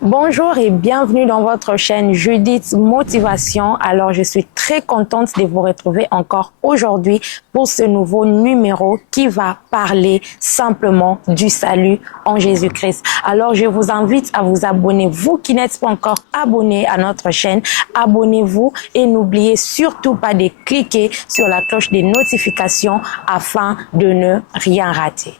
Bonjour et bienvenue dans votre chaîne Judith Motivation. Alors, je suis très contente de vous retrouver encore aujourd'hui pour ce nouveau numéro qui va parler simplement du salut en Jésus-Christ. Alors, je vous invite à vous abonner. Vous qui n'êtes pas encore abonné à notre chaîne, abonnez-vous et n'oubliez surtout pas de cliquer sur la cloche des notifications afin de ne rien rater.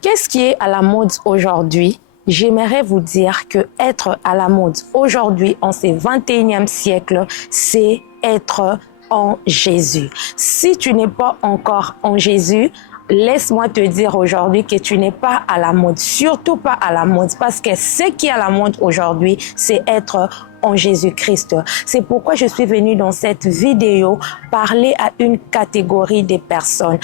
Qu'est-ce qui est à la mode aujourd'hui? J'aimerais vous dire que être à la mode aujourd'hui, en ce 21e siècle, c'est être en Jésus. Si tu n'es pas encore en Jésus, laisse-moi te dire aujourd'hui que tu n'es pas à la mode, surtout pas à la mode, parce que ce qui est à la mode aujourd'hui, c'est être en Jésus-Christ. C'est pourquoi je suis venue dans cette vidéo parler à une catégorie de personnes,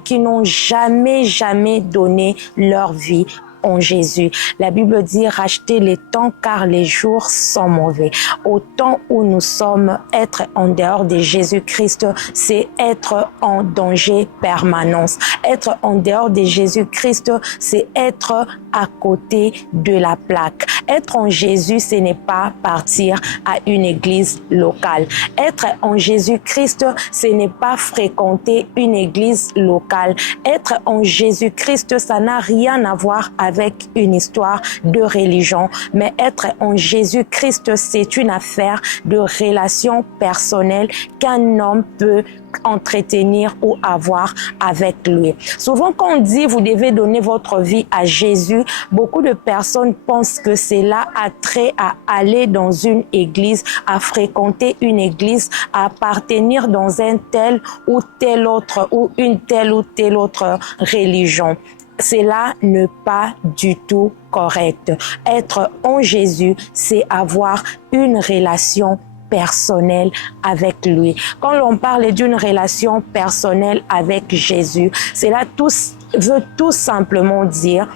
qui n'ont jamais donné leur vie en Jésus. La Bible dit rachetez les temps car les jours sont mauvais. Au temps où nous sommes, être en dehors de Jésus-Christ, c'est être en danger permanent. Être en dehors de Jésus-Christ, c'est être à côté de la plaque. Être en Jésus, ce n'est pas partir à une église locale. Être en Jésus-Christ, ce n'est pas fréquenter une église locale. Être en Jésus-Christ, ça n'a rien à voir avec une histoire de religion, mais être en Jésus-Christ, c'est une affaire de relation personnelle qu'un homme peut entretenir ou avoir avec lui. Souvent, quand on dit vous devez donner votre vie à Jésus, beaucoup de personnes pensent que cela a trait à aller dans une église, à fréquenter une église, à appartenir dans un tel ou tel autre ou une telle ou telle autre religion. Cela n'est pas du tout correct. Être en Jésus, c'est avoir une relation personnelle avec lui. Quand l'on parle d'une relation personnelle avec Jésus, cela veut tout simplement dire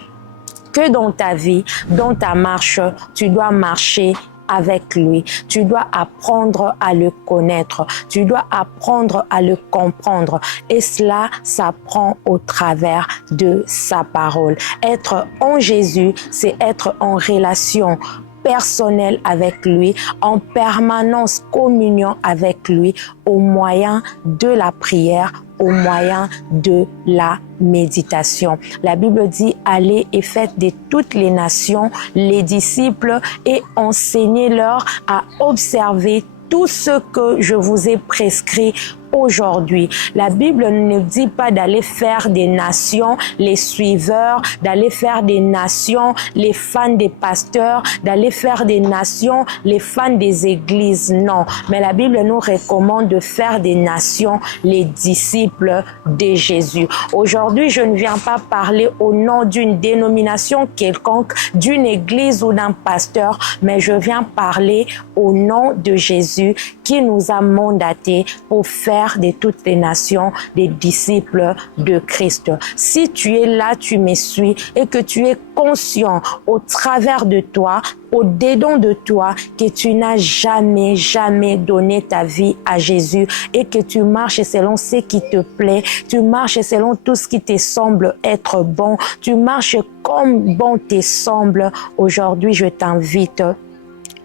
que dans ta vie, dans ta marche, tu dois marcher avec lui. Tu dois apprendre à le connaître. Tu dois apprendre à le comprendre. Et cela s'apprend au travers de sa parole. Être en Jésus, c'est être en relation personnel avec lui, en permanence communion avec lui, au moyen de la prière, au moyen de la méditation. La Bible dit allez et faites de toutes les nations les disciples et enseignez-leur à observer tout ce que je vous ai prescrit aujourd'hui. La Bible ne dit pas d'aller faire des nations les suiveurs, d'aller faire des nations les fans des pasteurs, d'aller faire des nations les fans des églises. Non, mais la Bible nous recommande de faire des nations les disciples de Jésus. Aujourd'hui, je ne viens pas parler au nom d'une dénomination quelconque, d'une église ou d'un pasteur, mais je viens parler au nom de Jésus qui nous a mandatés pour faire de toutes les nations des disciples de Christ. Si tu es là, tu me suis et que tu es conscient au travers de toi, au-dedans de toi, que tu n'as jamais donné ta vie à Jésus et que tu marches selon ce qui te plaît, tu marches selon tout ce qui te semble être bon, tu marches comme bon te semble, aujourd'hui je t'invite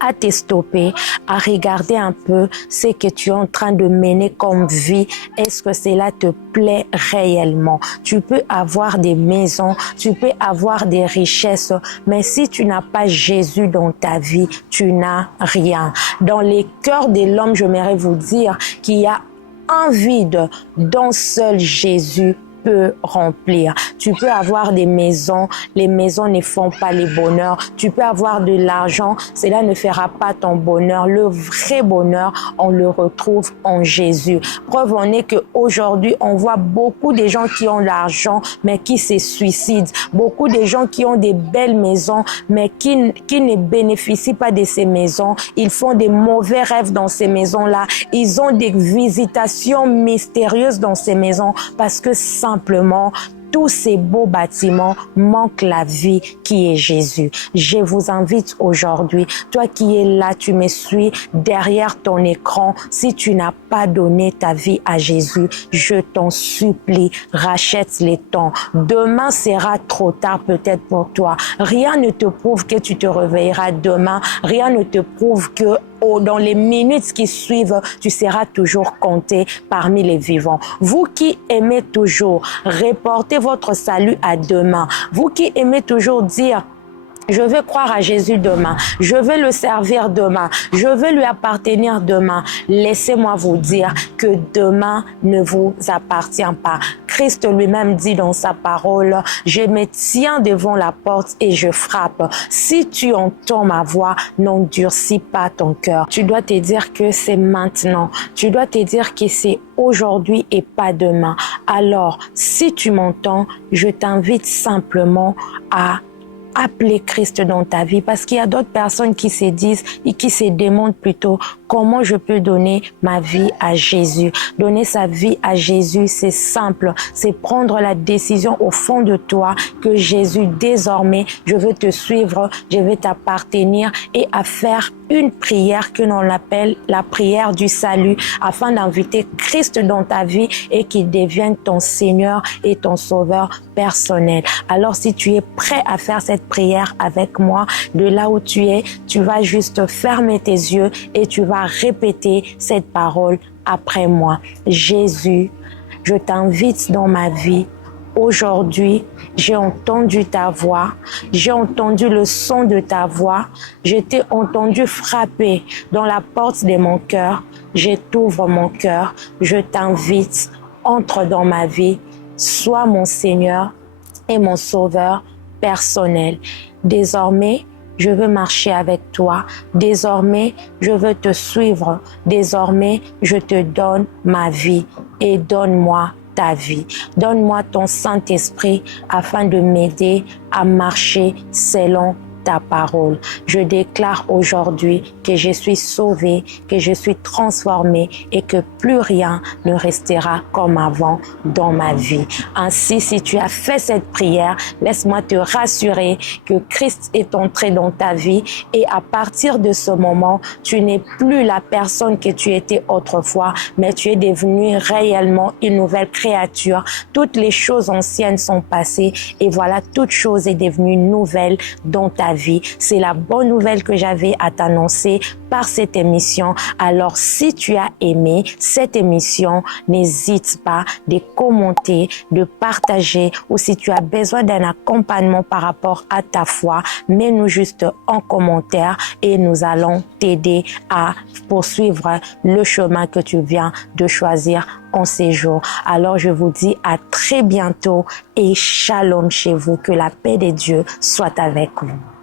à te stopper, à regarder un peu ce que tu es en train de mener comme vie. Est-ce que cela te plaît réellement? Tu peux avoir des maisons, tu peux avoir des richesses, mais si tu n'as pas Jésus dans ta vie, tu n'as rien. Dans les cœurs de l'homme, j'aimerais vous dire qu'il y a un vide dont seul Jésus peut remplir. Tu peux avoir des maisons, les maisons ne font pas le bonheur. Tu peux avoir de l'argent, cela ne fera pas ton bonheur. Le vrai bonheur, on le retrouve en Jésus. Preuve en est qu'aujourd'hui, on voit beaucoup de gens qui ont l'argent, mais qui se suicident. Beaucoup de gens qui ont des belles maisons, mais qui ne bénéficient pas de ces maisons. Ils font des mauvais rêves dans ces maisons-là. Ils ont des visitations mystérieuses dans ces maisons parce que simplement, tous ces beaux bâtiments manquent la vie qui est Jésus. Je vous invite aujourd'hui, toi qui es là, tu me suis derrière ton écran, si tu n'as pas donné ta vie à Jésus, je t'en supplie, rachète les temps. Demain sera trop tard peut-être pour toi. Rien ne te prouve que tu te réveilleras demain. Rien ne te prouve que dans les minutes qui suivent, tu seras toujours compté parmi les vivants. Vous qui aimez toujours reporter votre salut à demain, vous qui aimez toujours dire je vais croire à Jésus demain, je vais le servir demain, je vais lui appartenir demain. Laissez-moi vous dire que demain ne vous appartient pas. Christ lui-même dit dans sa parole, je me tiens devant la porte et je frappe. Si tu entends ma voix, n'endurcis pas ton cœur. Tu dois te dire que c'est maintenant. Tu dois te dire que c'est aujourd'hui et pas demain. Alors, si tu m'entends, je t'invite simplement à appeler Christ dans ta vie, parce qu'il y a d'autres personnes qui se disent et qui se demandent plutôt comment je peux donner ma vie à Jésus. Donner sa vie à Jésus, c'est simple, c'est prendre la décision au fond de toi que Jésus, désormais, je veux te suivre, je veux t'appartenir et à faire une prière que l'on appelle la prière du salut, afin d'inviter Christ dans ta vie et qu'il devienne ton Seigneur et ton Sauveur personnel. Alors si tu es prêt à faire cette prière avec moi, de là où tu es, tu vas juste fermer tes yeux et tu vas répéter cette parole après moi. Jésus, je t'invite dans ma vie. Aujourd'hui, j'ai entendu ta voix, j'ai entendu le son de ta voix, je t'ai entendu frapper dans la porte de mon cœur. Je t'ouvre mon cœur, je t'invite, entre dans ma vie, sois mon Seigneur et mon Sauveur personnel. Désormais, je veux marcher avec toi. Désormais, je veux te suivre. Désormais, je te donne ma vie et donne-moi ta vie. Donne-moi ton Saint-Esprit afin de m'aider à marcher selon ta parole. Je déclare aujourd'hui que je suis sauvé, que je suis transformé et que plus rien ne restera comme avant dans ma vie. Ainsi, si tu as fait cette prière, laisse-moi te rassurer que Christ est entré dans ta vie et à partir de ce moment, tu n'es plus la personne que tu étais autrefois, mais tu es devenu réellement une nouvelle créature. Toutes les choses anciennes sont passées et voilà, toute chose est devenue nouvelle dans ta vie. C'est la bonne nouvelle que j'avais à t'annoncer par cette émission. Alors, si tu as aimé cette émission, n'hésite pas de commenter, de partager, ou si tu as besoin d'un accompagnement par rapport à ta foi, mets-nous juste en commentaire et nous allons t'aider à poursuivre le chemin que tu viens de choisir en ces jours. Alors, je vous dis à très bientôt et shalom chez vous. Que la paix de Dieu soit avec vous.